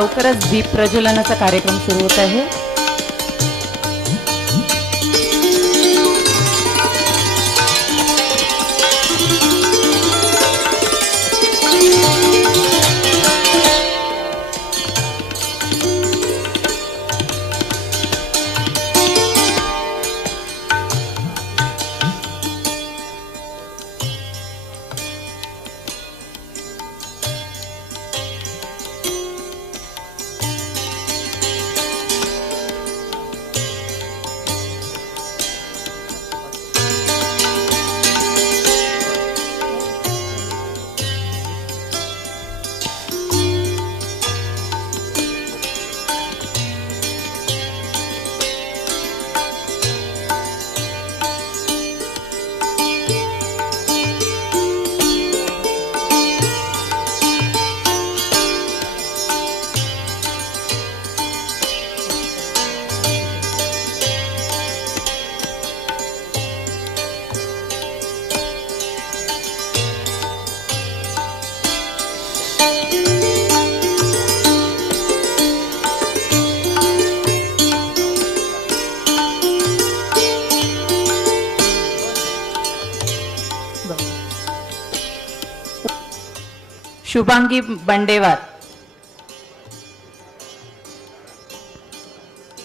लवकरच दीप प्रज्वलनाचा कार्यक्रम सुरू होत आहे। शुभांगी बंडेवार,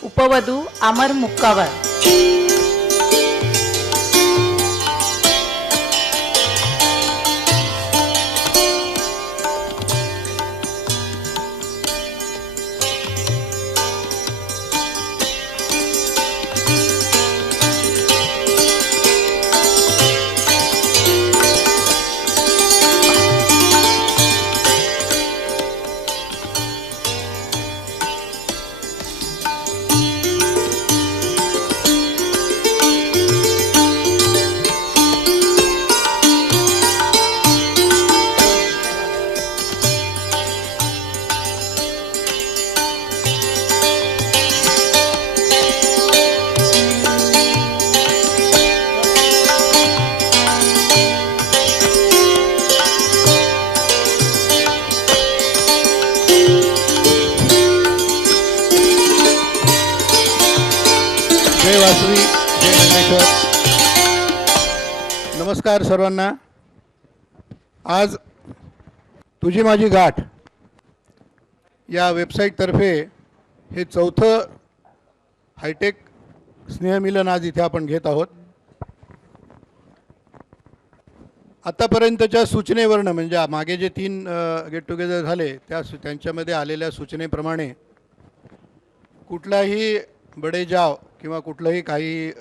उपवधू अमर मुक्कावर, जय वासवी, जय ज्ञानेश्वर। नमस्कार सर्वांना। आज तुझी माझी गाठ या वेबसाईटतर्फे हे चौथं हायटेक स्नेहमिलन आज इथे आपण घेत आहोत। आतापर्यंतच्या सूचनेवरनं म्हणजे मागे जे 3 गेट टुगेदर झाले त्यांच्यामध्ये आलेल्या सूचनेप्रमाणे कुठलाही बडेजाव किंवा कुठलंही काही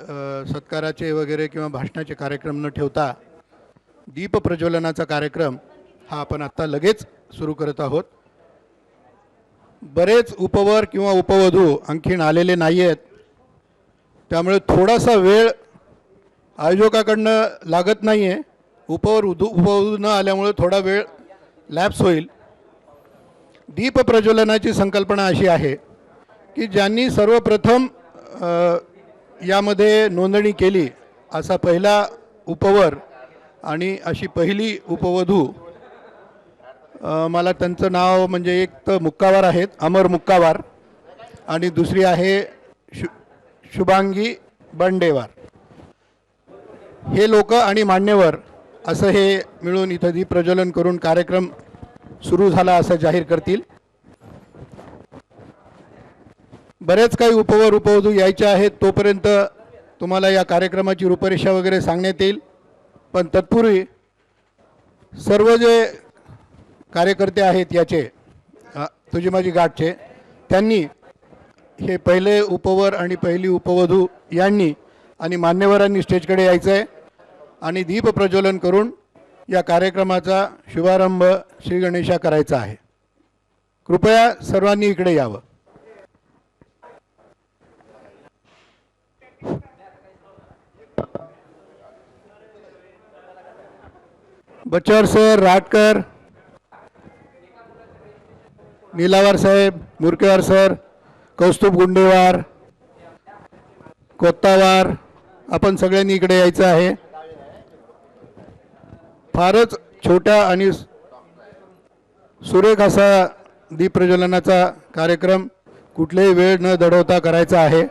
सत्काराचे वगैरे किंवा भाषणाचे कार्यक्रम न ठेवता दीप प्रज्वलनाचा कार्यक्रम हा आपण आत्ता लगेच सुरू करत आहोत। बरेच उपवर किंवा उपवधू आणखीन आलेले नाही आहेत, त्यामुळे थोडासा वेळ आयोजकाकडनं लागत नाही आहे। उपवधू न आल्यामुळे थोडा वेळ लॅप्स होईल। दीप प्रज्वलनाची संकल्पना अशी आहे की ज्यांनी सर्वप्रथम यामध्ये नोंदणी केली असा पहिला उपवर आणि अशी पहिली उपवधू, मला त्यांचं नाव म्हणजे एक तर मुक्कावार आहेत, अमर मुक्कावार, आणि दुसरी आहे शुभांगी बंडेवार। हे लोक आणि मान्यवर असं हे मिळून इथं दीप प्रज्वलन करून कार्यक्रम सुरू झाला असं जाहीर करतील। बरेच काही उपवर उपवधू यायचे आहेत, तोपर्यंत तुम्हाला या कार्यक्रमाची रूपरेषा वगैरे सांगण्यात येईल। पण तत्पूर्वी सर्व जे कार्यकर्ते आहेत याचे तुझी माझी गाठचे, त्यांनी हे पहिले उपवर आणि पहिली उपवधू यांनी आणि मान्यवरांनी स्टेजकडे यायचं आहे आणि दीप प्रज्वलन करून या कार्यक्रमाचा शुभारंभ श्री गणेशा करायचा आहे। कृपया सर्वांनी इकडे यावं। बच्चर सर, राटकर, नीलावार साहेब, मुरकेवार सर, कौस्तुभ गुंडेवार, कोत्तावार, आपण सगळ्यांनी इकडे यायचं आहे। फारच छोट्या आणि सुरेख असा दीप प्रज्वलनाचा कार्यक्रम कुठलेही वेळ न दडवता करायचा आहे.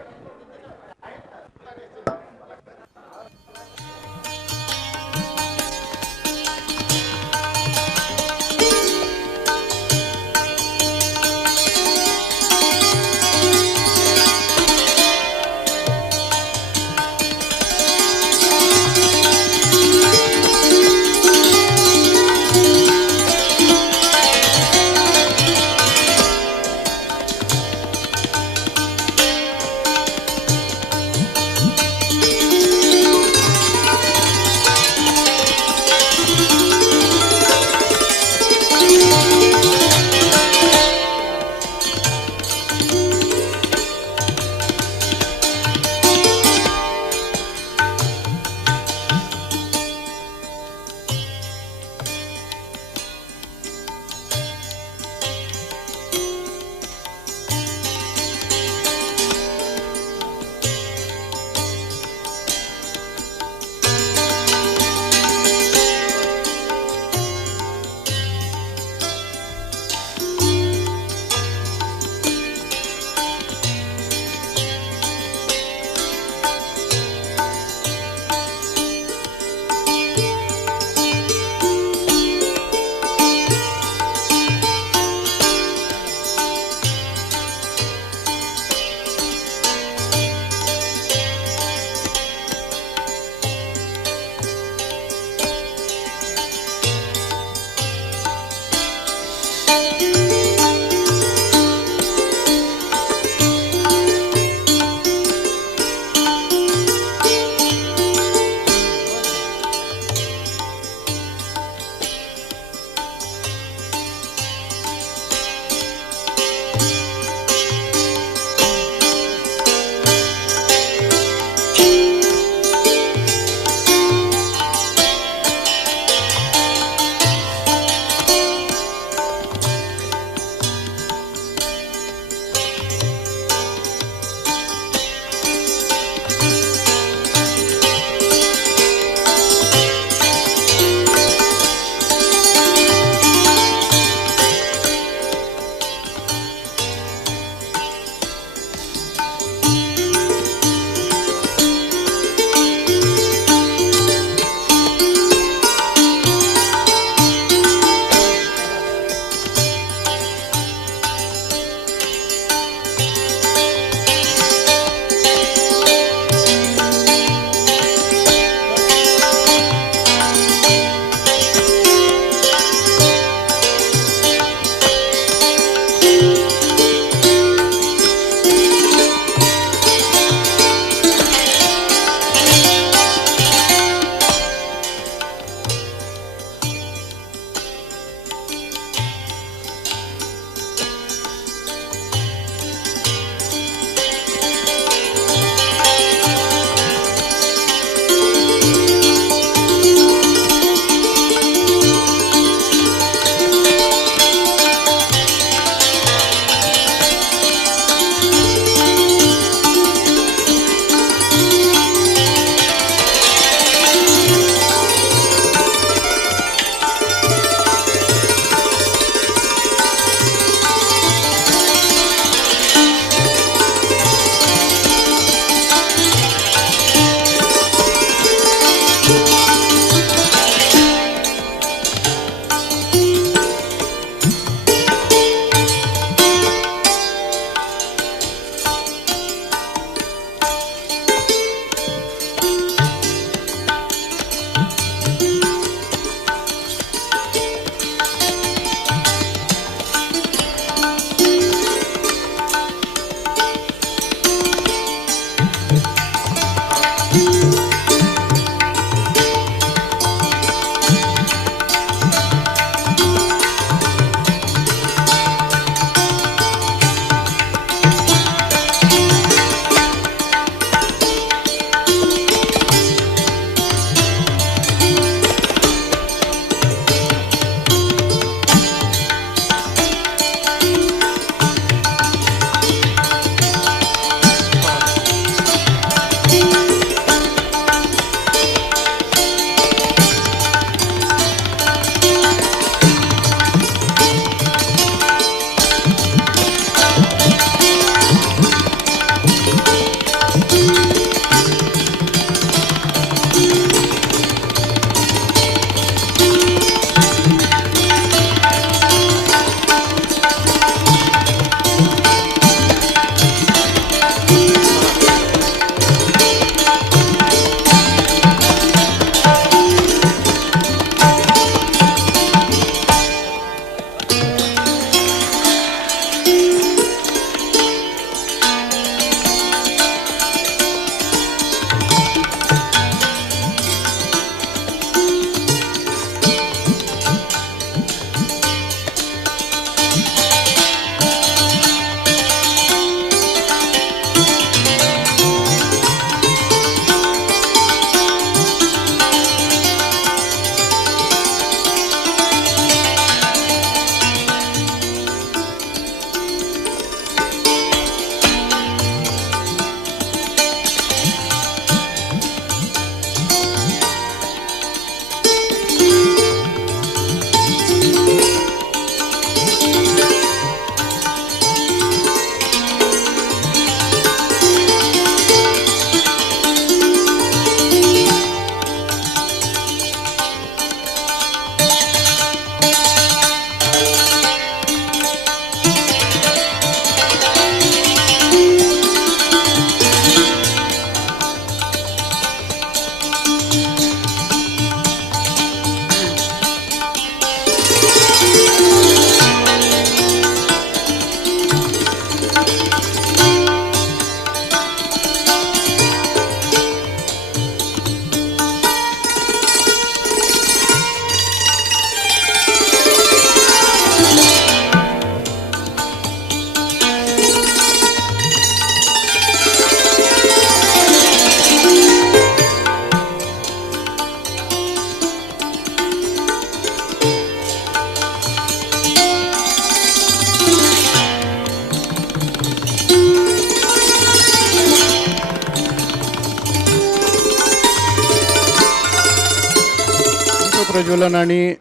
दीपप्रज्वलन आणि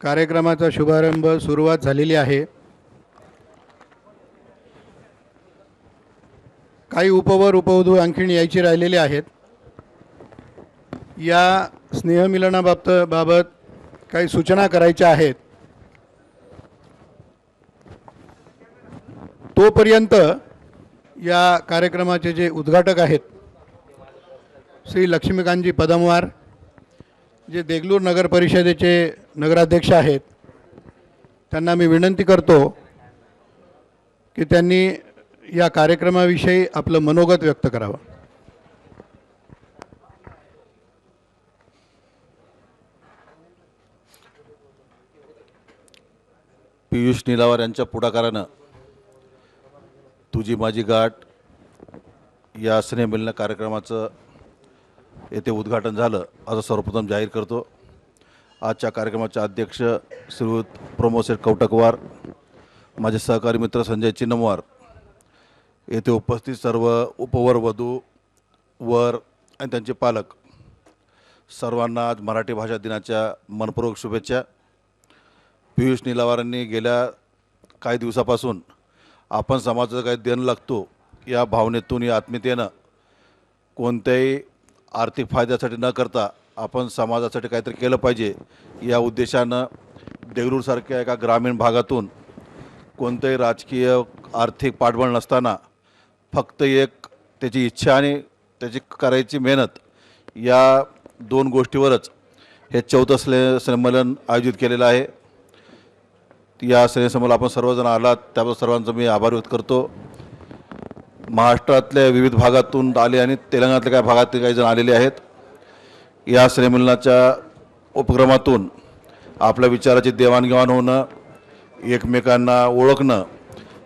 कार्यक्रमाचा शुभारंभ सुरुवात झालेली आहे. काही उपवर उपवधू आणखीन यायची राहिलेले आहेत. या स्नेहमिलनाबाबत काही सूचना करायच्या आहेत. तोपर्यंत या कार्यक्रमाचे जे उद्घाटक आहेत श्री लक्ष्मीकांतजी पदमवार, जे देगलूर नगर परिषदेचे नगराध्यक्ष आहेत, त्यांना मी विनंती करतो की त्यांनी या कार्यक्रमाविषयी आपलं मनोगत व्यक्त करावं. पियुष निलावार यांच्या पुढाकारानं तुझी माझी गाठ या स्नेहमिलन कार्यक्रमाचं येथे उद्घाटन झालं असं सर्वप्रथम जाहीर करतो. आजच्या कार्यक्रमाचे अध्यक्ष श्रीयुत प्रमोद कौटकवार, माझे सहकारी मित्र संजय चिन्नमवार, येथे उपस्थित सर्व उपवर वधू वर आणि त्यांचे पालक, सर्वांना आज मराठी भाषा दिनाच्या मनपूर्वक शुभेच्छा. पियुष निलावारांनी गेल्या काही दिवसापासून आपण समाजाचं काही देणं लागतो या भावनेतून, या आत्मीयतेनं, कोणत्याही आर्थिक फायद्यासाठी न करता आपण समाजासाठी काहीतरी केलं पाहिजे या उद्देशानं देगलूरसारख्या एका ग्रामीण भागातून कोणतंही राजकीय आर्थिक पाठबळ नसताना फक्त एक त्याची इच्छा आणि त्याची करायची मेहनत या दोन गोष्टीवरच हे 14 संमेलन आयोजित केलेलं आहे. या स्नेहसंमेलनाला आपण सर्वजण आलात त्याबद्दल सर्वांचा मी आभार व्यक्त करतो. महाराष्ट्रातल्या विविध भागातून आले आणि तेलंगणातल्या काही भागातील काही जण आलेले आहेत. या स्नेहमिलनाच्या उपक्रमातून आपल्या विचाराची देवाणघेवाण होणं, एकमेकांना ओळखणं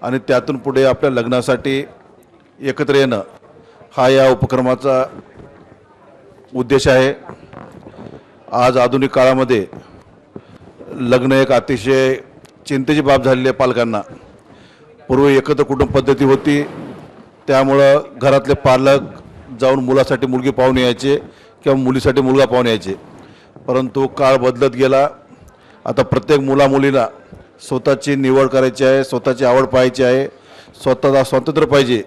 आणि त्यातून पुढे आपल्या लग्नासाठी एकत्र येणं हा या उपक्रमाचा उद्देश आहे. आज आधुनिक काळामध्ये लग्न एक अतिशय चिंतेची बाब झालेली आहे पालकांना. पूर्वी एकत्र कुटुंब पद्धती होती, त्यामुळं घरातले पालक जाऊन मुलासाठी मुलगी पाहून यायचे किंवा मुलीसाठी मुलगा पाहून यायचे. परंतु काळ बदलत गेला. आता प्रत्येक मुलामुलीला स्वतःची निवड करायची आहे, स्वतःची आवड पाहायची आहे, स्वतःला स्वातंत्र्य पाहिजे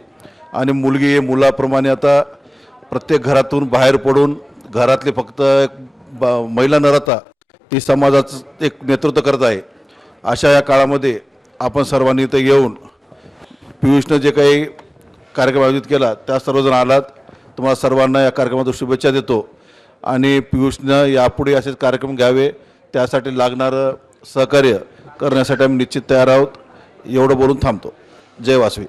आणि मुलगी मुलाप्रमाणे आता प्रत्येक घरातून बाहेर पडून घरातले फक्त महिला न राहता ती समाजाचं एक नेतृत्व करत आहे. अशा या काळामध्ये आपण सर्वांनी इथं येऊन पियुषनं जे काही कार्यक्रम आयोजित केला त्या सर्वजण आलात. तुम्हाला सर्वांना या कार्यक्रमातून शुभेच्छा देतो आणि पियुषनं यापुढे असेच कार्यक्रम घ्यावे, त्यासाठी लागणारं सहकार्य करण्यासाठी आम्ही निश्चित तयार आहोत. एवढं बोलून थांबतो. जय वासवी.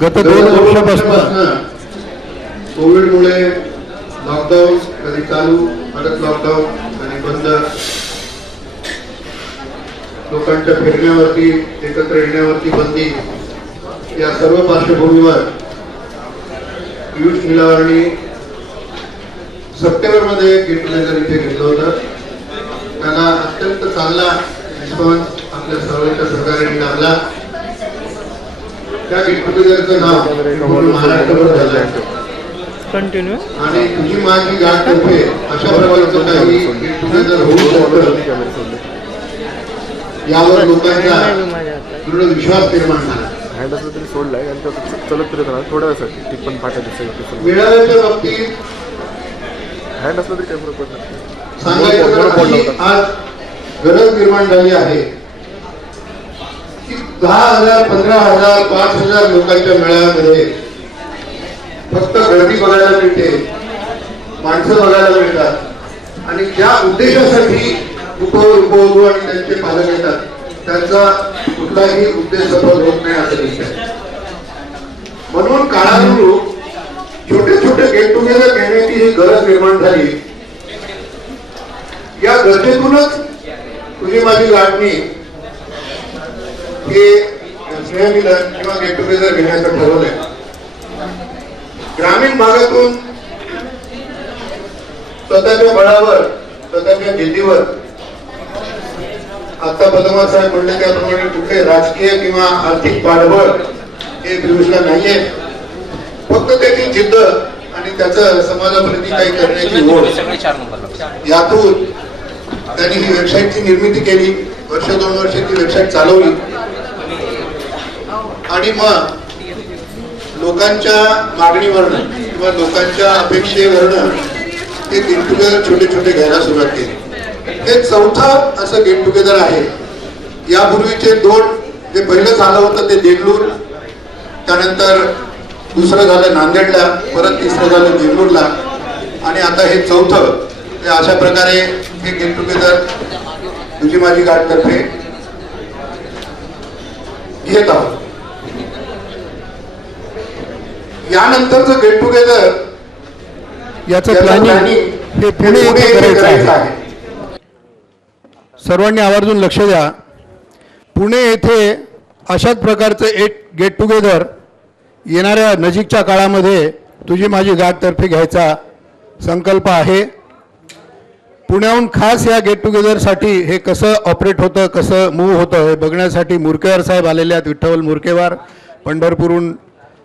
गत 2 वर्षापासून कोविडमुळे लॉकडाऊन, कधी चालू परत लॉकडाऊन आणि बंद, लोकांच्या फिरण्यावरती, एकत्र येण्यावरती बंदी, या सर्व पार्श्वभूमीवर पियुष निलावारांनी सप्टेंबरमध्ये गेट टुगेदर इथे घेतलं होतं. त्याला अत्यंत चांगला रिस्पॉन्स आपल्या सर्वांच्या सहकार्याने लाभला. त्या गेट टुगेदरचं नाव पूर्ण महाराष्ट्रभर झालं कंटिन्यू आणि तुझी माझी गाठ तर्फे अशा प्रकारचं काही गेट टुगेदर होऊ शकतं यावर लोकांचा दृढ विश्वास निर्माण झाला. हँड असलं तरी सोडलाय आणि तो चलत फिरत राहणार थोड्या वेळासाठी टिप्पण पाठायचं. मेळाव्याच्या बाबतीत हँड असलं तरी काही फरक पडत नाही. सांगायचं तर अशी आज गरज निर्माण झाली आहे की 10,000, 15,000, 5,000 लोकांच्या मेळाव्यामध्ये फक्त गर्दी बघायला मिळते, माणसं बघायला मिळतात आणि ज्या उद्देशासाठी उपवधू आणि त्यांचे पालक येतात त्यांचा कुठलाही उद्देश सफल होत नाही असं दिसतंय. म्हणून काळानुरूप छोटे छोटे गेट टुगेदर घेण्याची ही गरज निर्माण झाली. या गरजेतूनच तुझी माझी गाठणी हे स्नेहमिलन किंवा गेट टुगेदर घेण्याचं ठरवलंय. ग्रामीण भागातून स्वतःच्या बळावर स्वतःच्या जिद्दीवर आता पदमार साहेब म्हणले त्याप्रमाणे कुठले राजकीय किंवा आर्थिक पाठबळ हे पियुषला नाहीये. फक्त त्याची जिद्द आणि त्याचं समाजाप्रती काही करण्याची ओढ, यातून त्यांनी ही वेबसाईटची निर्मिती केली. वर्ष 2 वर्ष ती वेबसाईट चालवली आणि मग लोकांच्या मागणीवरनं किंवा लोकांच्या अपेक्षेवरनं ते गेट टुगेदर छोटे छोटे घ्यायला सुरुवात केली. हे चौथं असं गेट टुगेदर आहे. यापूर्वीचे 2 जे पहिलं झालं होतं ते देगलूर, त्यानंतर दुसरं झालं नांदेडला, परत तिसरं झालं देगलूरला आणि आता हे चौथं. अशा प्रकारे हे गेट टुगेदर तुझी माझी गाठ तर्फे घेत आहोत. यानंतरचं गेट टुगेदर याचं प्लॅनिंग हे पुणे येथे करायचं आहे. सर्वांनी आवर्जून लक्ष द्या. पुणे येथे अशाच प्रकारचं एक गेट टुगेदर येणाऱ्या नजीकच्या काळामध्ये तुझी माझी गाठ तर्फे घ्यायचा संकल्प आहे. पुण्याहून खास या गेट टुगेदरसाठी हे कसं ऑपरेट होतं, कसं मूव्ह होतं हे बघण्यासाठी मुरकेवार साहेब आलेले आहेत. विठ्ठल मुरकेवार, पंढरपूरहून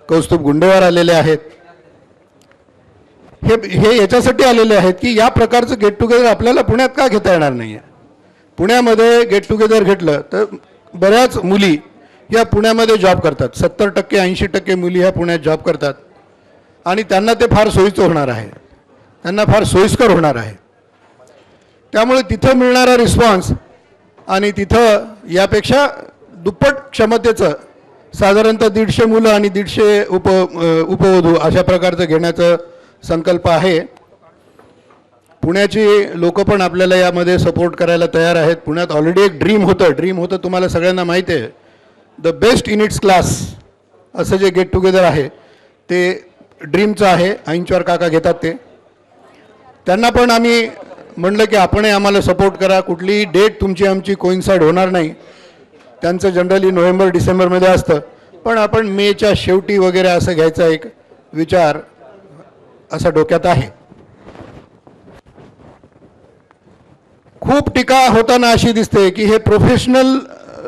कौस्तुभ गुंडेवार आलेले आहेत. हे याच्यासाठी आलेले आहेत की या प्रकारचं गेट टुगेदर आपल्याला पुण्यात का घेता येणार नाही आहे. पुण्यामध्ये गेट टुगेदर घेतलं तर बऱ्याच मुली या पुण्यामध्ये जॉब करतात. 70% 80% मुली ह्या पुण्यात जॉब करतात आणि त्यांना ते फार सोयीचं होणार आहे, त्यांना फार सोयीस्कर होणार आहे. त्यामुळे तिथं मिळणारा रिस्पॉन्स आणि तिथं यापेक्षा दुप्पट क्षमतेचं साधारणतः 150 मुलं आणि 150 उपवधू अशा प्रकारचं घेण्याचं संकल्प आहे. पुण्याची लोक पण आपल्याला यामध्ये सपोर्ट करायला तयार आहेत. पुण्यात ऑलरेडी एक ड्रीम होतं तुम्हाला सगळ्यांना माहिती आहे. The best in its class असं जे गेट टुगेदर आहे ते ड्रीमचं आहे. ऐंचवार काका घेतात ते. त्यांना पण आम्ही म्हणलं की आपणही आम्हाला सपोर्ट करा. कुठलीही डेट तुमची आमची कोइन्साइड होणार नाही. त्यांचं जनरली नोव्हेंबर डिसेंबरमध्ये असतं, पण आपण मेच्या शेवटी वगैरे असं घ्यायचा एक विचार असा डोक्यात आहे. खूप टीका होताना अशी दिसते की हे प्रोफेशनल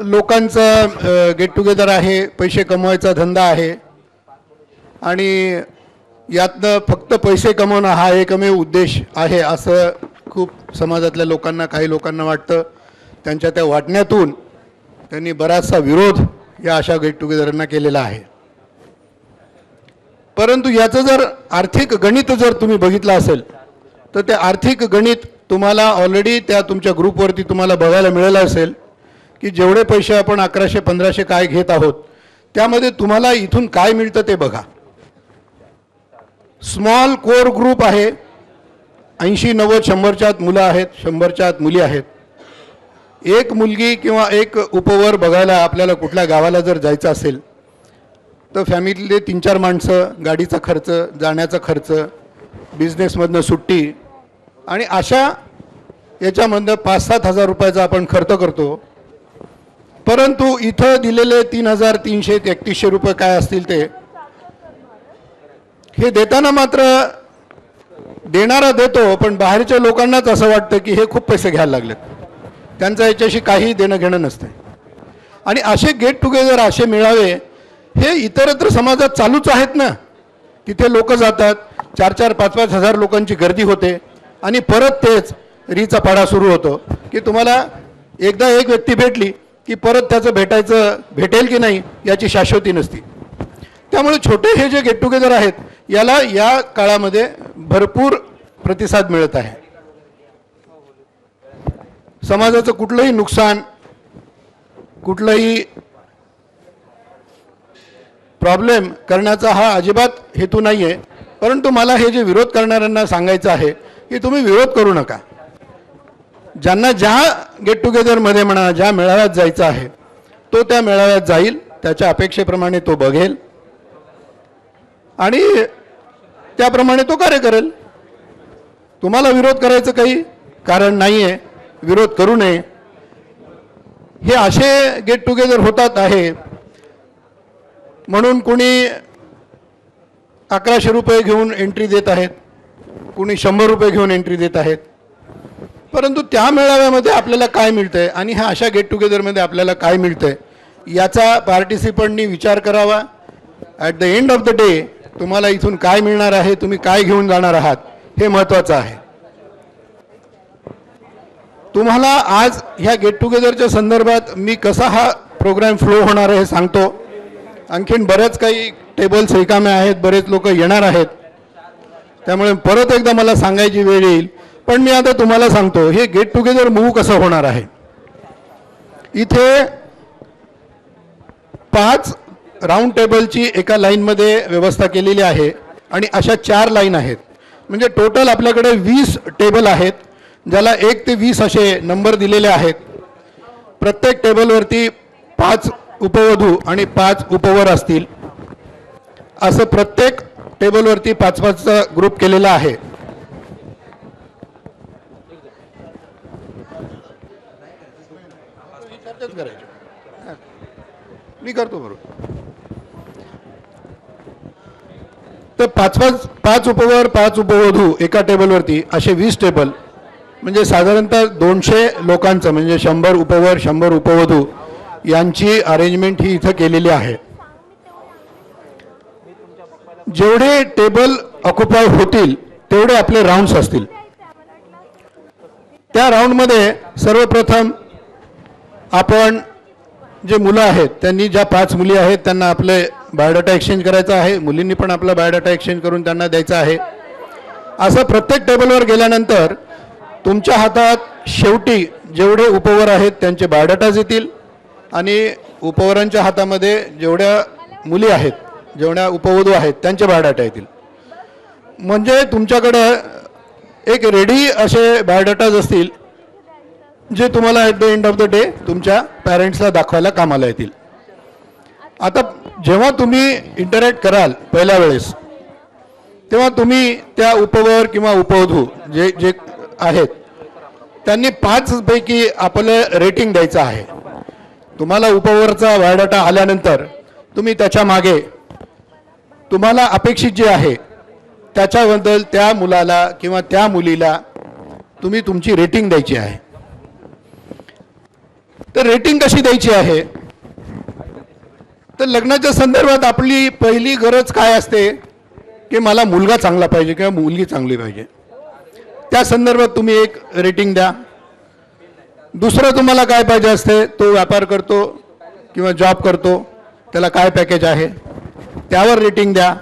लोकांचं गेट टुगेदर आहे, पैसे कमवायचा धंदा आहे आणि यातनं फक्त पैसे कमवणं हा एकमेव उद्देश आहे असं खूप समाजातल्या लोकांना, काही लोकांना वाटतं. त्यांच्या त्या वाटण्यातून त्यांनी बराचसा विरोध या अशा गेट टुगेदरांना केलेला आहे. परंतु याचं जर आर्थिक गणित जर तुम्ही बघितलं असेल तर ते आर्थिक गणित तुम्हाला ऑलरेडी त्या तुमच्या ग्रुपवरती तुम्हाला बघायला मिळालं असेल की जेवढे पैसे आपण 1100-1500 काय घेत आहोत त्यामध्ये तुम्हाला इथून काय मिळतं ते बघा. स्मॉल कोर ग्रुप आहे. 80-90-100च्या आत मुलं आहेत, 100च्या आत मुली आहेत. एक मुलगी किंवा एक उपवर बघायला आपल्याला कुठल्या गावाला जर जायचं असेल तर फॅमिलीतले 3-4 माणसं, गाडीचा खर्च, जाण्याचा खर्च, बिझनेसमधनं सुट्टी आणि अशा याच्यामधनं 5-7 हजार रुपयाचा आपण खर्च करतो. परंतु इथं दिलेले 3,300-3,100 रुपये काय असतील ते हे देताना मात्र देणारा देतो, पण बाहेरच्या लोकांनाच असं वाटतं की हे खूप पैसे घ्यायला लागलेत. त्यांचं याच्याशी काही देणं घेणं नसतं. आणि असे गेट टुगेदर, असे मेळावे हे इतरत्र समाजात चालूच आहेत ना. तिथे लोक जातात, 4-4, 5-5 हजार लोकांची गर्दी होते आणि परत तेच रीचा पाडा सुरू होतो की तुम्हाला एकदा एक व्यक्ती भेटली की परत त्याचं भेटेल की नाही याची शाश्वती नसती. त्यामुळे छोटे हे जे गेट टुगेदर आहेत याला या काळामध्ये भरपूर प्रतिसाद मिळत आहे. समाजाचं कुठलंही नुकसान, कुठलंही प्रॉब्लेम करण्याचा हा अजिबात हेतू नाही आहे. परंतु मला हे जे विरोध करणाऱ्यांना सांगायचं आहे की तुम्ही विरोध करू नका. ज्यांना ज्या गेट टुगेदरमध्ये म्हणा, ज्या मेळाव्यात जायचं आहे तो त्या मेळाव्यात जाईल, त्याच्या अपेक्षेप्रमाणे तो बघेल आणि त्याप्रमाणे तो कार्य करेल. तुम्हाला विरोध करायचं काही कारण नाही आहे, विरोध करू नये. हे असे गेट टुगेदर होतात आहे म्हणून कुणी 1100 रुपये घेऊन एंट्री देत आहेत, कुणी 100 रुपये घेऊन एंट्री देत आहेत. परंतु त्या मेळाव्यामध्ये आपल्याला काय मिळतंय आणि ह्या अशा गेट टुगेदरमध्ये आपल्याला काय मिळतंय याचा पार्टिसिपंटनी विचार करावा. At the end of the day तुम्हाला इथून काय मिळणार आहे, तुम्ही काय घेऊन जाणार आहात हे महत्त्वाचं आहे. तुम्हाला आज ह्या गेट टुगेदरच्या संदर्भात मी कसा हा प्रोग्राम फ्लो होणार आहे हे सांगतो. आणखीन बरेच काही टेबल्स रिकामे आहेत, बरेच लोक येणार आहेत, त्यामुळे परत एकदा मला सांगायची वेळ येईल. पण मी आता तुम्हाला सांगतो हे गेट टुगेदर मूव्ह कसं होणार आहे. इथे 5 राऊंड टेबलची एका लाईनमध्ये व्यवस्था केलेली आहे आणि अशा 4 लाईन आहेत. म्हणजे टोटल आपल्याकडे 20 टेबल आहेत, ज्याला 1 ते 20 असे नंबर दिलेले आहेत. प्रत्येक टेबलवरती 5 उपवधू आणि 5 उपवर असतील. असं प्रत्येक टेबलवरती 5-5चा ग्रुप केलेला आहे. मी करतो बरोबर. तर 5 उपवर 5 उपवधू एका टेबलवरती असे 20 टेबल, म्हणजे साधारणतः 200 लोकांचं, म्हणजे 100 उपवर 100 उपवधू यांची अरेंजमेंट ही इथं केलेली आहे. जेवढे टेबल ऑक्युपाय होतील तेवढे आपले राऊंड्स असतील. त्या राऊंडमध्ये सर्वप्रथम आपण जे मुलं आहेत त्यांनी, ज्या 5 मुली आहेत त्यांना आपले बायोडाटा एक्सचेंज करायचा आहे. मुलींनी पण आपला बायोडाटा एक्सचेंज करून त्यांना द्यायचा आहे. असं प्रत्येक टेबलवर गेल्यानंतर तुमच्या हातात शेवटी जेवढे उपवर आहेत त्यांचे बायोडाटाज येतील आणि उपवरांच्या हातामध्ये जेवढ्या मुली आहेत, जेवढ्या उपवधू आहेत त्यांचे बायोडाटा येतील. म्हणजे तुमच्याकडे एक रेडी असे बायोडाटाज असतील जे तुम्हाला at the end of the day तुमच्या पॅरेंट्सला दाखवायला कामाला येतील. आता जेव्हा तुम्ही इंटरॅक्ट कराल पहिल्या वेळेस, तेव्हा तुम्ही त्या उपवर किंवा उपवधू जे जे आहेत त्यांनी 5 पैकी आपलं रेटिंग द्यायचं आहे. तुम्हाला उपवरचा बायोडाटा आल्यानंतर तुम्ही त्याच्या मागे तुम्हाला अपेक्षित जे आहे त्याच्याबद्दल त्या मुलाला किंवा त्या मुलीला तुम्ही तुमची रेटिंग द्यायची आहे. तर रेटिंग कशी द्यायची आहे, तर लग्नाच्या संदर्भात आपली पहिली गरज काय असते की मला मुलगा चांगला पाहिजे किंवा मुलगी चांगली पाहिजे. त्या संदर्भात तुम्ही एक रेटिंग द्या. दुसरं तुम्हाला काय पाहिजे असते, तो व्यापार करतो किंवा जॉब करतो, त्याला काय पॅकेज आहे त्यावर रेटिंग द्या.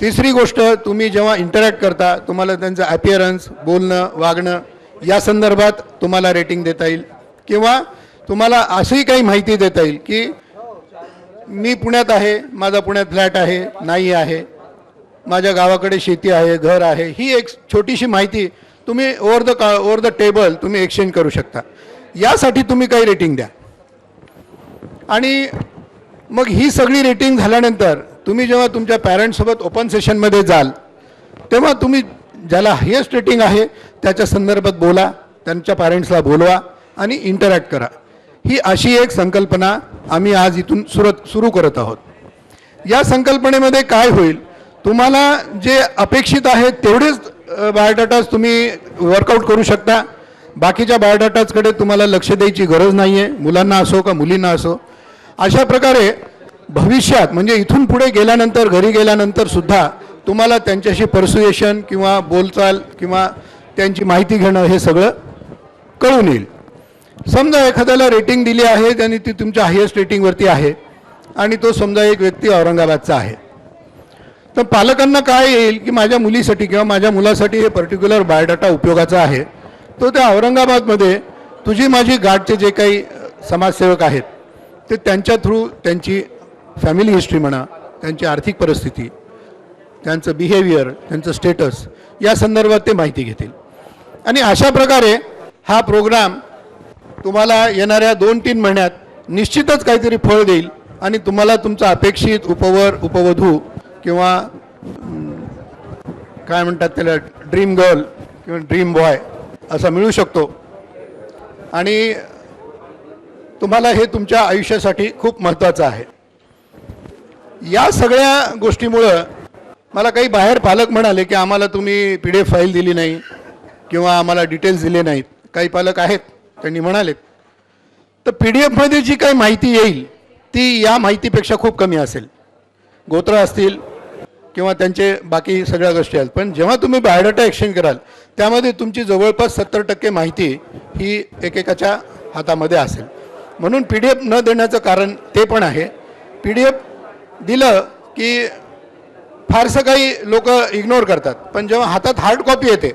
तिसरी गोष्ट, तुम्ही जेव्हा इंटरॅक्ट करता तुम्हाला त्यांचं ॲपिअरन्स, बोलणं, वागणं या संदर्भात तुम्हाला रेटिंग देता येईल. किंवा तुम्हाला अशी काही माहिती देता येईल की मी पुण्यात आहे, माझा पुण्यात फ्लॅट आहे नाही आहे, माझ्या गावाकडे शेती आहे, घर आहे, ही एक छोटीशी माहिती तुम्ही ओव्हर द टेबल तुम्ही एक्सचेंज करू शकता. यासाठी तुम्ही काही रेटिंग द्या. आणि मग ही सगळी रेटिंग झाल्यानंतर तुम्ही जेव्हा तुमच्या पॅरेंट्ससोबत ओपन सेशनमध्ये जाल तेव्हा तुम्ही ज्याला हायेस्ट रेटिंग आहे त्याच्या संदर्भात बोला, त्यांच्या पॅरेंट्सला बोलवा आणि इंटरॅक्ट करा. ही अशी एक संकल्पना आम्ही आज इथून सुरू करत आहोत. या संकल्पनेमध्ये काय होईल, तुम्हाला जे अपेक्षित आहे तेवढेच बायोडाटाज तुम्ही वर्कआउट करू शकता. बाकीच्या बायोडाटाजकडे तुम्हाला लक्ष द्यायची गरज नाही आहे, मुलांना असो का मुलींना असो. अशा प्रकारे भविष्यात म्हणजे इथून पुढे गेल्यानंतर, घरी गेल्यानंतर सुद्धा तुम्हाला त्यांच्याशी पर्सुएशन किंवा बोलचाल किंवा त्यांची माहिती घेणं हे सगळं कळून येईल. समजा एखाद्याला रेटिंग दिली आहे, त्यांनी ती तुमच्या हायेस्ट रेटिंगवरती आहे आणि तो समजा एक व्यक्ती औरंगाबादचा आहे, तर पालकांना काय येईल की माझ्या मुलीसाठी किंवा माझ्या मुलासाठी हे पर्टिक्युलर बायोडाटा उपयोगाचा आहे. तो त्या औरंगाबादमध्ये तुझी माझी गाठचे जे काही समाजसेवक आहेत ते त्यांच्या थ्रू त्यांची फॅमिली हिस्ट्री म्हणा, त्यांची आर्थिक परिस्थिती, त्यांचं बिहेवियर, त्यांचं स्टेटस या संदर्भात ते माहिती घेतील. आणि अशा प्रकारे हा प्रोग्राम तुम्हाला येणाऱ्या 2-3 महिन्यात निश्चितच काहीतरी फळ देईल आणि तुम्हाला तुमचा अपेक्षित उपवर, उपवधू किंवा काय म्हणतात त्याला ड्रीम गर्ल किंवा ड्रीम बॉय असा मिळू शकतो. आणि तुम्हाला हे तुमच्या आयुष्यासाठी खूप महत्त्वाचं आहे. या सगळ्या गोष्टीमुळं मला काही बाहेर पालक म्हणाले की आम्हाला तुम्ही PDF फाईल दिली नाही किंवा आम्हाला डिटेल्स दिले नाहीत. काही पालक आहेत त्यांनी म्हणालेत. तर PDF जी काही माहिती येईल ती या माहितीपेक्षा खूप कमी असेल. गोत्र असतील किंवा त्यांचे बाकी सगळ्या गोष्टी आहेत. पण जेव्हा तुम्ही बायोडाटा एक्सचेंज कराल त्यामध्ये तुमची जवळपास 70% माहिती ही एकेकाच्या हातामध्ये असेल. म्हणून PDF न देण्याचं कारण ते पण आहे. PDF दिलं की फारसं काही लोक इग्नोर करतात. पण जेव्हा हातात हार्ड कॉपी येते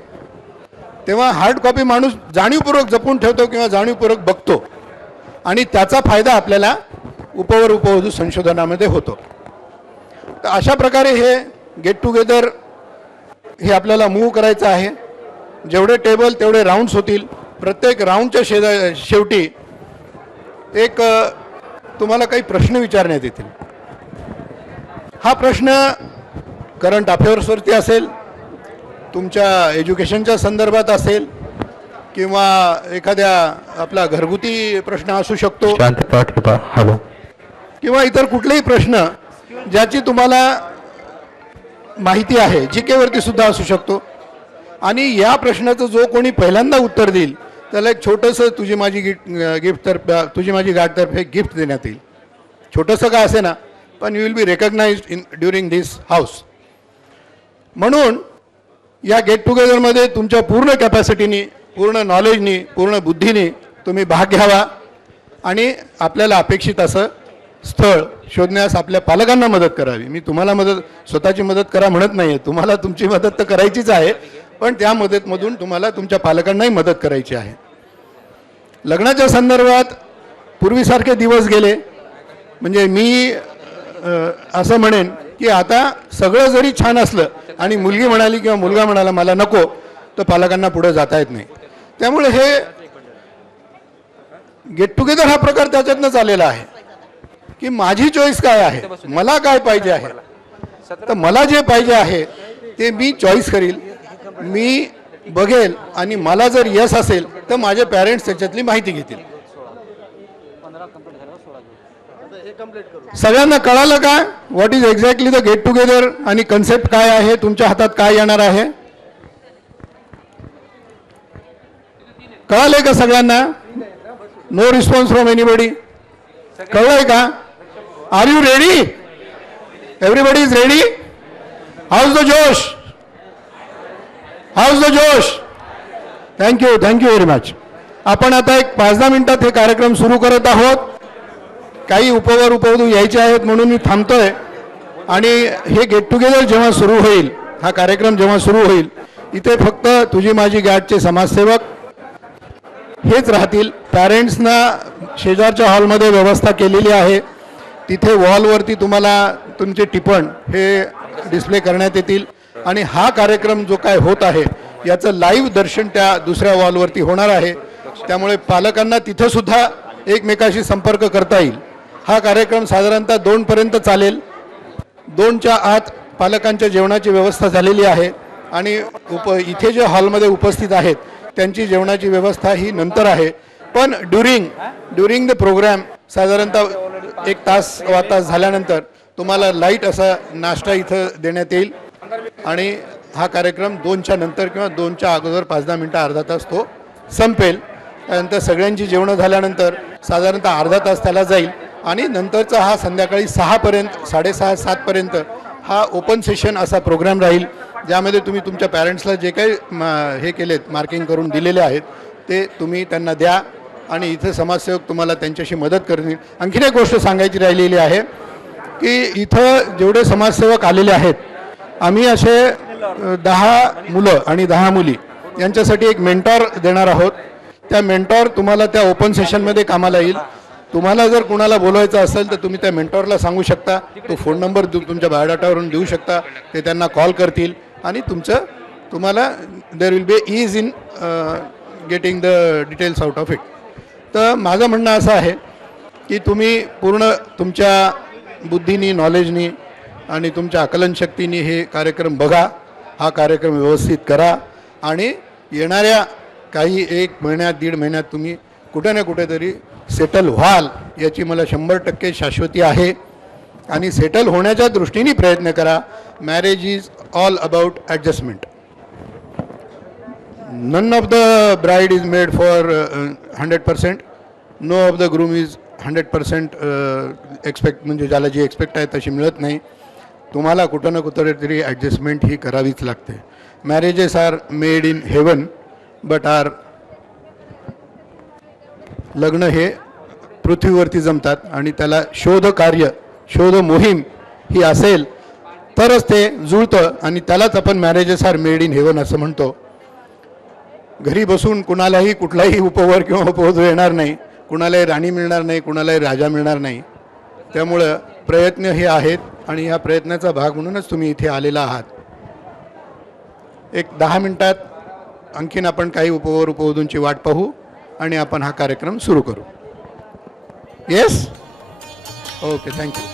तेव्हा हार्ड कॉपी माणूस जाणीवपूर्वक जपून ठेवतो किंवा जाणीवपूर्वक बघतो आणि त्याचा फायदा आपल्याला उपवधू संशोधनामध्ये होतो. तर अशा प्रकारे हे गेट टुगेदर हे आपल्याला मूव्ह करायचं आहे. जेवढे टेबल तेवढे राऊंड्स होतील. प्रत्येक राऊंडच्या शेवटी एक तुम्हाला काही प्रश्न विचारण्यात येतील. हा प्रश्न करंट अफेअर्सवरती असेल, तुमच्या एज्युकेशनच्या संदर्भात असेल किंवा एखाद्या आपला घरगुती प्रश्न असू शकतो किंवा इतर कुठलेही प्रश्न ज्याची तुम्हाला माहिती आहे, जीकेवरती सुद्धा असू शकतो. आणि या प्रश्नाचं जो कोणी पहिल्यांदा उत्तर देईल त्याला एक छोटंसं तुझी माझी गाठतर्फे गिफ्ट देण्यात येईल. छोटंसं का असे ना, पण you will be recognised in during this house. म्हणून या गेट टुगेदरमध्ये तुमच्या पूर्ण कॅपॅसिटीनी, पूर्ण नॉलेजनी, पूर्ण बुद्धीने तुम्ही भाग घ्यावा आणि आपल्याला अपेक्षित असं स्थळ शोधण्यास आपल्या पालकांना मदत करावी. मी तुम्हाला स्वतःची मदत करा म्हणत नाही आहे. तुम्हाला तुमची मदत तर करायचीच आहे, पण त्या मदतमधून तुम्हाला तुमच्या पालकांनाही मदत करायची आहे. लग्नाच्या संदर्भात पूर्वीसारखे दिवस गेले. म्हणजे मी असं म्हणेन की आता सगळं जरी छान असलं आणि मुलगी म्हणाली किंवा मुलगा म्हणाला मला नको, तर पालकांना पुढे जाता येत नाही. त्यामुळे हे गेट टुगेदर हा प्रकार त्याच्यातनंच आलेला आहे की माझी चॉईस काय आहे, मला काय पाहिजे आहे. तर मला जे पाहिजे आहे ते मी चॉईस करील, मी बघेल आणि मला जर यस असेल तर माझे पॅरेंट्स त्याच्यातली माहिती घेतील. सगळ्यांना कळालं का what is exactly the get together आणि कन्सेप्ट काय आहे, तुमच्या हातात काय येणार आहे? कळालंय का सगळ्यांना? No response from anybody. कळलंय का? Are you ready? Everybody is ready? How's the josh? How's the josh? Thank you very much. आपण आता एक 5-10 मिनिटात हे कार्यक्रम सुरू करत आहोत. काही उपवधू यायचे आहेत म्हणून मी थांबतोय. आणि हे गेट टुगेदर जेव्हा सुरू होईल, हा कार्यक्रम जेव्हा सुरू होईल, इथे फक्त तुझी माझी गाठचे समाजसेवक हेच राहतील. पॅरेंट्सना शेजारच्या हॉलमध्ये व्यवस्था केलेली आहे. तिथे वॉलवरती तुम्हाला तुमचे टिपण हे डिस्प्ले करण्यात येतील आणि हा कार्यक्रम जो काय होत आहे याचं लाईव्ह दर्शन त्या दुसऱ्या वॉलवरती होणार आहे. त्यामुळे पालकांना तिथं सुद्धा एकमेकाशी संपर्क करता येईल. हा कार्यक्रम साधारणतः 2 पर्यंत चालेल. 2च्या आत पालकांच्या जेवणाची व्यवस्था झालेली आहे आणि इथे जे हॉलमध्ये उपस्थित आहेत त्यांची जेवणाची व्यवस्था ही नंतर आहे. पण ड्युरिंग द प्रोग्राम साधारणतः 1 तास झाल्यानंतर तुम्हाला लाईट असा नाश्ता इथं देण्यात येईल आणि हा कार्यक्रम 2च्या नंतर किंवा 2च्या अगोदर 5-10 मिनटं अर्धा तास तो संपेल. त्यानंतर सगळ्यांची जेवणं झाल्यानंतर साधारणतः अर्धा तास त्याला जाईल आणि नंतरचा हा संध्याकाळी 6 पर्यंत 6:30-7 पर्यंत हा ओपन सेशन असा प्रोग्राम राहील, ज्यामध्ये तुम्ही तुमच्या पॅरेंट्सला जे काही हे केलेत मार्किंग करून दिलेले आहेत ते तुम्ही त्यांना द्या आणि इथे समाजसेवक तुम्हाला त्यांच्याशी मदत करतील. आणखीन एक गोष्ट सांगायची राहिलेली आहे की इथं जेवढे समाजसेवक आलेले आहेत, आम्ही असे 10 मुलं आणि 10 मुली यांच्यासाठी एक मेंटॉर देणार आहोत. त्या मेंटॉर तुम्हाला त्या ओपन सेशनमध्ये कामाला येईल. तुम्हाला जर कुणाला बोलवायचं असेल तर तुम्ही त्या मेंटॉरला सांगू शकता. तो फोन नंबर तुमच्या बायोडाटावरून देऊ शकता. ते त्यांना कॉल करतील आणि तुम्हाला there will be ease in getting the details out of it. तर माझं म्हणणं असं आहे की तुम्ही पूर्ण तुमच्या बुद्धीनी, नॉलेजनी आणि तुमच्या आकलनशक्तीने हे कार्यक्रम बघा. हा कार्यक्रम व्यवस्थित करा आणि येणाऱ्या काही 1 महिन्यात 1.5 महिन्यात तुम्ही कुठे ना कुठेतरी सेटल व्हाल याची मला 100% शाश्वती आहे. आणि सेटल होण्याच्या दृष्टीने प्रयत्न करा. Marriage is all about adjustment. None of the bride is made for 100%. No of the groom is 100% expect, म्हणजे ज्याला जी एक्सपेक्ट आहे तशी मिळत नाही. तुम्हाला कुठं ना कुठं तरी ॲडजस्टमेंट ही करावीच लागते. Marriages are made in heaven but are, लग्न हे पृथ्वीवरती जमतात आणि त्याला शोध कार्य, शोध मोहीम ही असेल तरच ते जुळतं आणि त्यालाच आपण marriages are made in heaven असं म्हणतो. घरी बसून कुणालाही कुठलाही उपवर किंवा उपवधू येणार नाही, कुणालाही राणी मिळणार नाही, कुणालाही राजा मिळणार नाही. त्यामुळं प्रयत्न हे आहेत आणि ह्या प्रयत्नाचा भाग म्हणूनच तुम्ही इथे आलेला आहात. एक 10 मिनिटात आणखीन आपण काही उपवर उपवधूंची वाट पाहू आणि आपण हा कार्यक्रम सुरू करू. Yes, okay, thank you.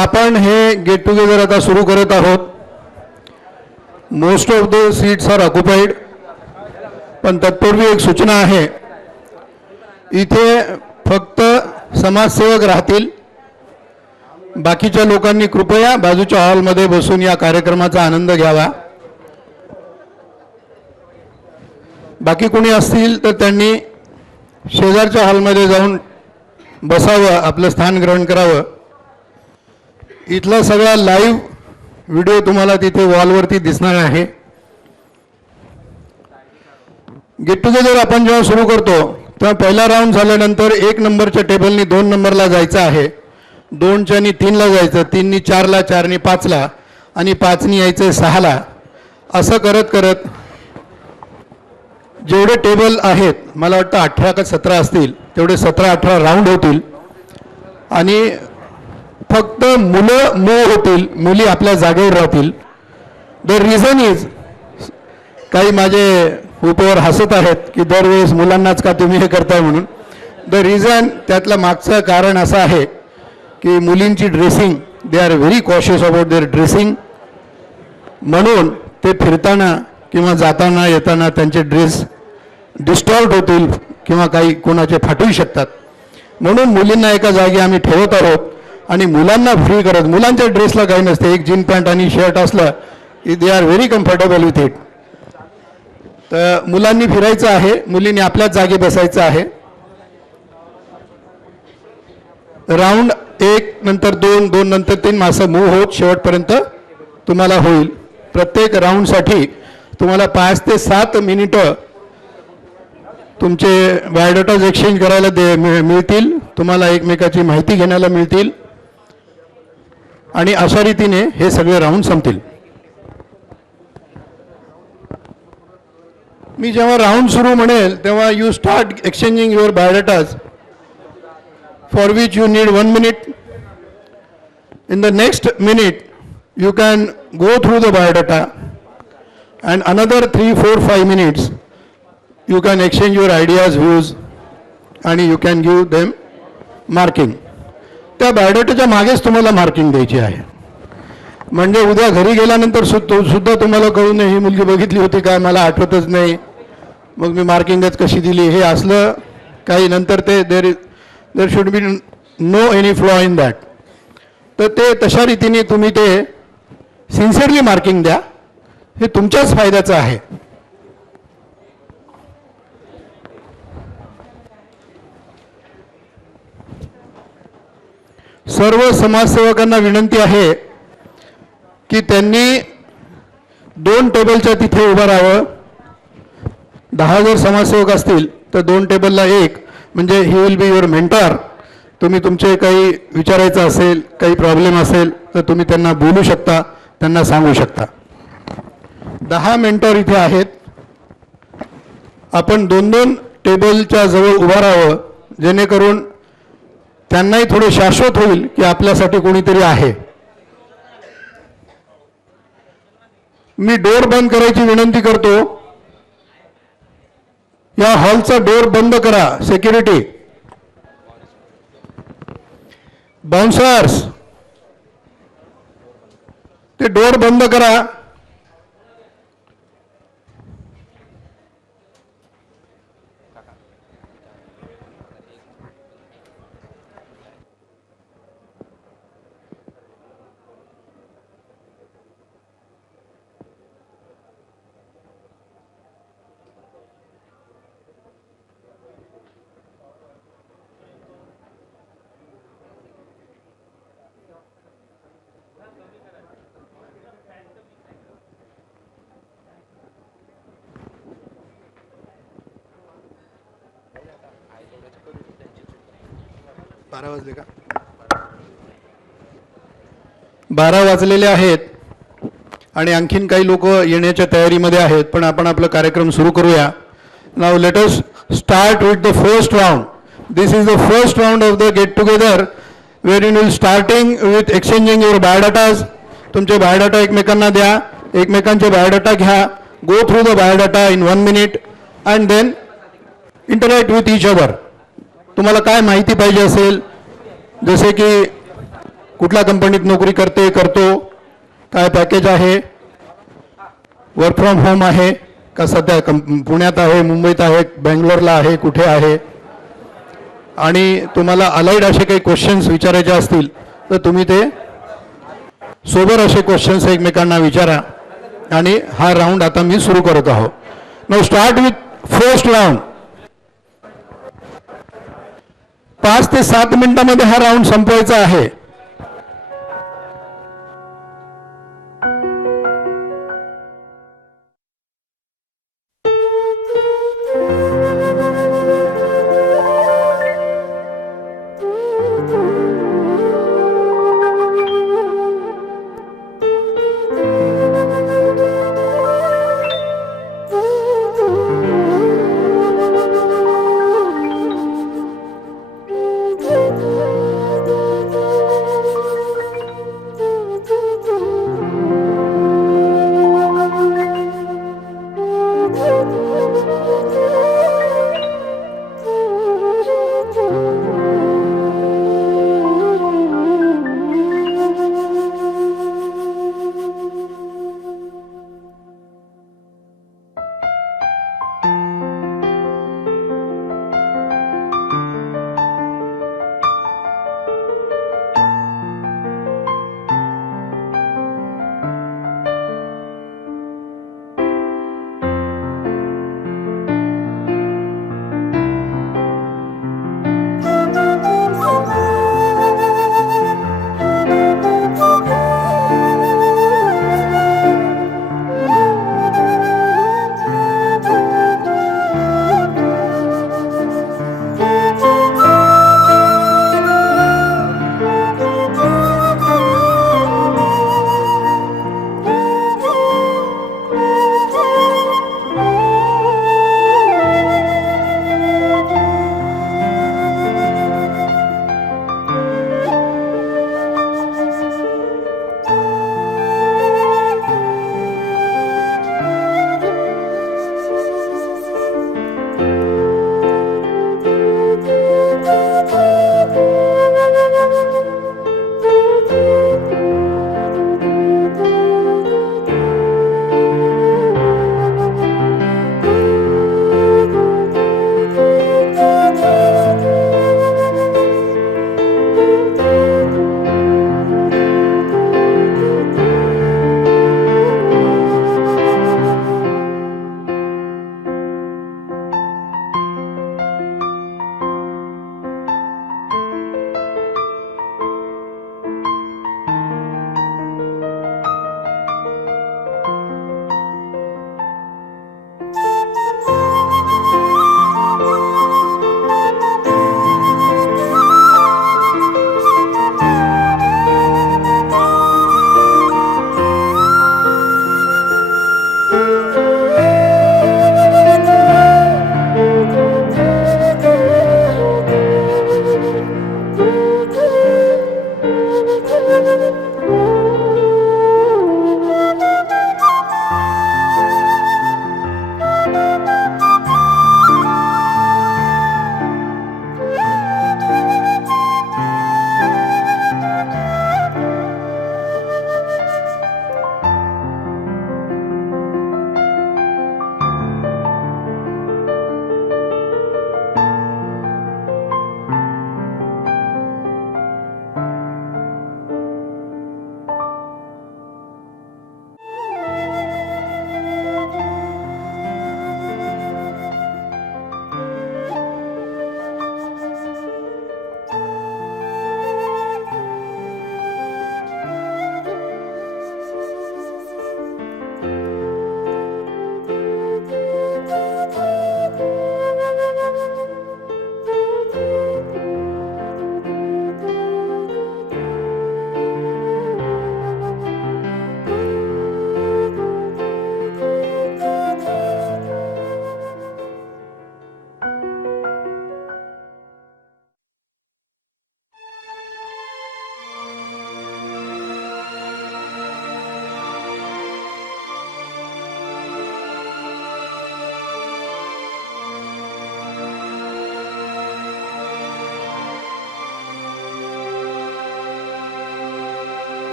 आपण हे गेट टुगेदर आता सुरू करत आहोत. Most of the seats are occupied. पण तत्पूर्वी एक सूचना आहे, इथे फक्त समाजसेवक राहतील. बाकीच्या लोकांनी कृपया बाजूच्या हॉलमध्ये बसून या कार्यक्रमाचा आनंद घ्यावा. बाकी कोणी असतील तर त्यांनी शेजारच्या हॉलमध्ये जाऊन बसावं, आपलं स्थान ग्रहण करावं. इथला सगळा लाईव्ह व्हिडिओ तुम्हाला तिथे वॉलवरती दिसणार आहे. गेट टुगेदर आपण जेव्हा सुरू करतो तेव्हा पहिला राऊंड झाल्यानंतर 1 नंबरच्या टेबलनी 2 नंबरला जायचं आहे, 2च्यानी 3ला जायचं, 3नी 4ला, 4नी 5ला आणि 5नी यायचं 6ला. असं करत करत जेवढे टेबल आहेत, मला वाटतं 18 का 17 असतील, तेवढे 17-18 राऊंड होतील आणि फक्त मुलं मूव्ह होतील, मुली आपल्या जागेवर राहतील. द रिझन इज, काही माझे उपवर हसत आहेत की दरवेळेस मुलांनाच का तुम्ही हे करताय म्हणून. द रिझन, त्यातलं मागचं कारण असं आहे की मुलींची dressing, they are very cautious about their dressing. म्हणून ते फिरताना किंवा जाताना येताना त्यांचे ड्रेस डिस्टॉर्ट होतील किंवा काही कोणाचे फाटूही शकतात. म्हणून मुलींना एका जागी आम्ही ठेवत आहोत आणि मुलांना फ्री करत. मुलांच्या ड्रेसला काही नसते, एक जीन पॅन्ट आणि शर्ट असलं की they are very comfortable with it. तर मुलांनी फिरायचं आहे, मुलींनी आपल्याच जागी बसायचं आहे. राऊंड 1 नंतर 2, 2 नंतर 3 असं मूव्ह होत शेवटपर्यंत तुम्हाला होईल. प्रत्येक राऊंडसाठी तुम्हाला 5 ते 7 मिनिटं तुमचे बायोडाटाज एक्सचेंज करायला मिळतील, तुम्हाला एकमेकाची माहिती घेण्याला मिळतील आणि अशा रीतीने हे सगळे राऊंड संपतील. मी जेव्हा राऊंड सुरू म्हणेल तेव्हा you start exchanging your biodatas, for which you need 1 minute. In the next minute you can go through the biodata, and another 3, 4, 5 minutes you can exchange your ideas, views, and you can give them marking. त्या बायोडाटाच्या मागेच तुम्हाला marking द्यायची आहे, म्हणजे उद्या घरी गेल्यानंतर सुद्धा तुम्हाला कळू नये ही मुलगी बघितली होती काय, मला आठवतच नाही, मग मी मार्किंगच कशी दिली. हे असलं काही नंतर ते there should be no any flaw in that. तर ते तशा रीतीने तुम्ही ते सिन्सिअरली मार्किंग द्या, हे तुमच्याच फायद्याचं आहे. सर्व समाजसेवकांना विनंती आहे की त्यांनी 2 टेबलच्या तिथे उभं राहावं. 10 जर समाजसेवक असतील तर 2 टेबलला 1, म्हणजे he will be your mentor. तुम्ही तुमचे काही विचारायचं असेल, काही प्रॉब्लेम असेल तर तुम्ही त्यांना बोलू शकता, त्यांना सांगू शकता. 10 मेंटॉर इथे आहेत. आपण 2-2 टेबलच्या जवळ उभं राहावं, जेणेकरून त्यांनाही थोडे शाश्वत होईल की आपल्यासाठी कोणीतरी आहे. मी डोर बंद करायची विनंती करतो. या हॉलचा डोर बंद करा. सिक्युरिटी, बाउन्सर्स, ते डोर बंद करा. वाजले का? 12 वाजलेले आहेत आणि आणखीन काही लोक येण्याच्या तयारीमध्ये आहेत, पण आपण आपला कार्यक्रम सुरू करूया. Now let us start with the first round. This is the first round of the get together, where you will starting with exchanging your biodatas. तुमचे बायोडाटा एकमेकांना द्या, एकमेकांचे बायोडाटा घ्या, go through the biodata in 1 minute and then interact with each other. तुम्हाला काय माहिती पाहिजे असेल, जसे की कुठल्या कंपनीत नोकरी करतो, काय पॅकेज आहे, वर्क फ्रॉम होम आहे का, सध्या पुण्यात आहे, मुंबईत आहे, बेंगलोरला आहे, कुठे आहे, आणि तुम्हाला अलाइड असे काही क्वेश्चन्स विचारायचे असतील तर तुम्ही ते सोबर असे क्वेश्चन्स एकमेकांना विचारा. आणि हा राऊंड आता मी सुरू करत आहोत. Now start with first round. 5 ते 7 मिनिटांमध्ये हा राऊंड संपवायचा आहे.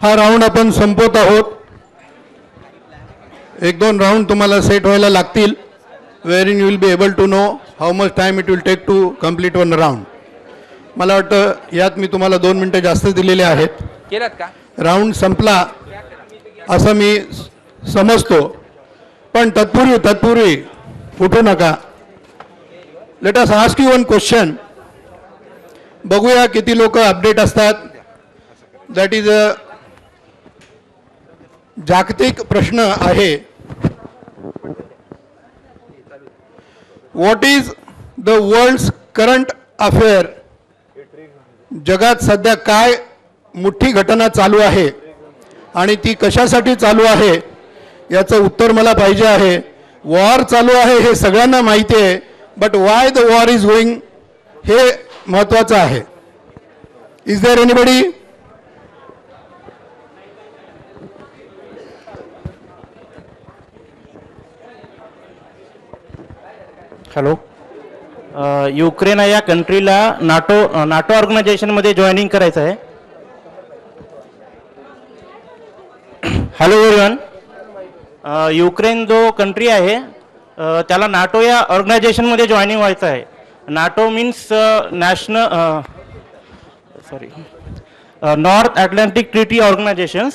हा राऊंड आपण संपवत आहोत. एक दोन राऊंड तुम्हाला सेट व्हायला लागतील, wherein you will be able to know how much time it will take to complete one round. मला वाटतं यात मी तुम्हाला 2 मिनिटं जास्त दिलेले आहेत. केलात का? राऊंड संपला असं मी समजतो, पण तत्पूर्वी उठू नका. Let us ask you one question. बघूया किती लोक अपडेट असतात. दॅट इज अ जागतिक प्रश्न आहे. What is the world's current affair? जगात सध्या काय मोठी घटना चालू आहे आणि ती कशासाठी चालू आहे याचं उत्तर मला पाहिजे आहे. वॉर चालू आहे हे सगळ्यांना माहिती आहे, but why the war is going हे महत्त्वाचं आहे. Is there anybody? Hello. Ukraine या कंट्रीला नाटो ऑर्गनायझेशनमध्ये जॉईनिंग करायचं आहे. Hello everyone. युक्रेन जो कंट्री आहे त्याला नाटो या ऑर्गनायझेशनमध्ये जॉईनिंग व्हायचं आहे. NATO means North Atlantic Treaty Organizations,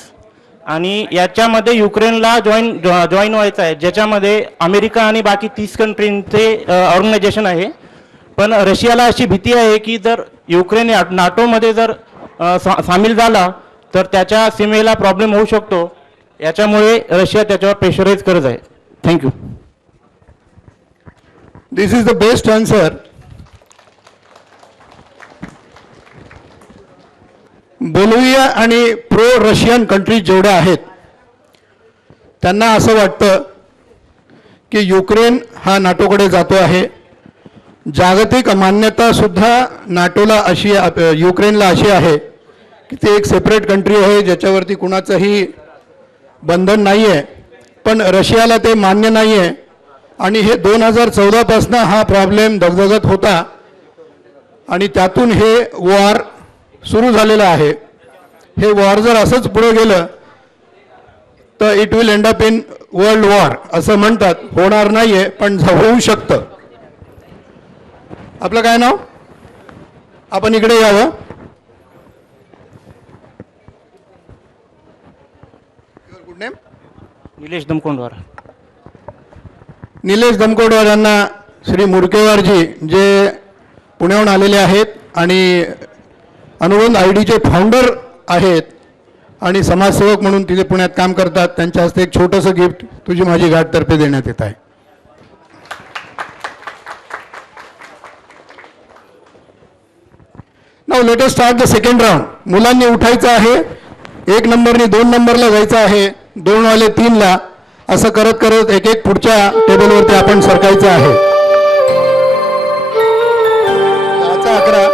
आणि याच्यामध्ये युक्रेनला जॉईन व्हायचं आहे, ज्याच्यामध्ये अमेरिका आणि बाकी 30 कंट्रींचे ऑर्गनायझेशन आहे. पण रशियाला अशी भीती आहे की जर युक्रेन नाटोमध्ये जर सामील झाला तर त्याच्या सीमेला प्रॉब्लेम होऊ शकतो. याच्यामुळे रशिया त्याच्यावर प्रेशराईज करत आहे. Thank you. This is the best answer. Bolivia आणि प्रो रशियन कंट्रीज जेवढ्या आहेत त्यांना असं वाटतं की युक्रेन हा नाटोकडे जातो आहे. जागतिक मान्यता सुद्धा नाटोला अशी युक्रेनला अशी आहे की ती एक सेपरेट कंट्री आहे ज्याच्यावरती कुणाचंही बंधन नाही आहे. पण रशियाला ते मान्य नाही आहे आणि हे 2014 पासून हा प्रॉब्लेम दगदगत होता आणि त्यातून हे वॉर सुरू झालेलं आहे. हे वॉर जर असंच पुढे गेलं तर it will end up in world war असं म्हणतात. होणार नाहीये पण होऊ शकतं. आपलं काय नाव? आपण इकडे यावं. Good name? निलेश दमकोंडवार. निलेश दमकोडवार यांना श्री मुरकेवारजी जे पुण्याहून आलेले आहेत आणि अनुबंध आयडीचे फाउंडर आहेत आणि समाजसेवक म्हणून तिथे पुण्यात काम करतात, त्यांच्या हस्ते एक छोटंसं गिफ्ट तुझी माझी घाटतर्फे देण्यात येत आहे. Now let us start the second round. मुलांनी उठायचं आहे. 1 नंबरने 2 नंबरला जायचं आहे, 2 वाले 3 ला, असं करत करत एक एक पुढच्या टेबलवरती आपण सरकायचं आहे. 10 11